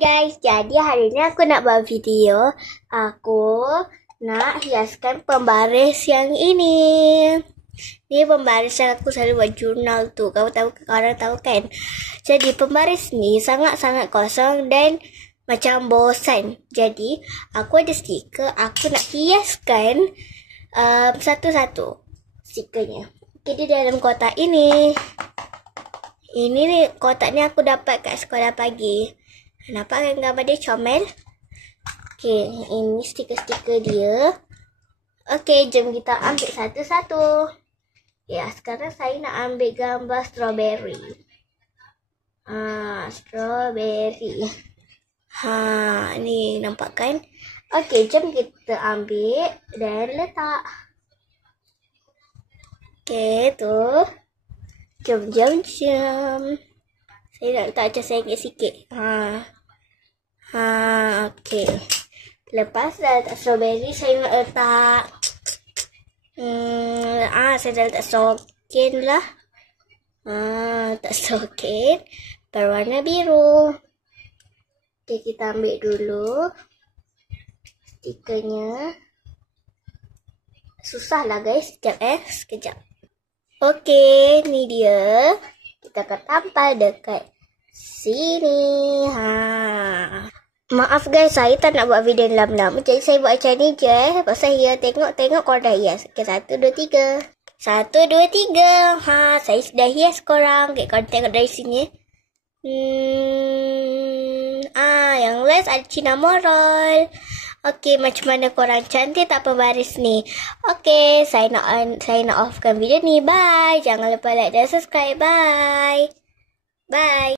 guys, jadi hari ni aku nak buat video. Aku nak hiaskan pembaris yang ini. Ni pembaris yang aku selalu buat jurnal tu. Korang tahu kan? Jadi pembaris ni sangat-sangat kosong dan macam bosan. Jadi aku ada stiker. Aku nak hiaskan satu-satu stikernya. Okay, dia dalam kotak ini. Ini ni kotak ni aku dapat kat sekolah pagi. Nampak kan gambar dia comel? Okay, ini stiker-stiker dia. Okay, jom kita ambil satu-satu. Ya, sekarang saya nak ambil gambar strawberry. Strawberry. Ni nampak kan? Okay, jom kita ambil dan letak. Okay, tu. Jom. Saya nak letak macam sengit sikit. Okay. Lepas dah letak strawberry, saya nak letak saya dah letak soken lah. Letak soken berwarna biru. Okay, kita ambil dulu stikernya. Susah lah guys. Sekejap. Okay, ni dia. Kita akan tampal dekat sini. Maaf guys, saya tak nak buat video lama-lama. Jadi saya buat macam ni je. Pasal ya, tengok korang dah hias. Okay, 1, 2, 3. 1, 2, 3. Saya sudah hias korang. Okay, korang tengok dari sini. Yang last ada Cinamoral. Okay, macam mana korang, cantik tak pembaris ni? Okay, saya nak offkan video ni. Bye. Jangan lupa like dan subscribe. Bye.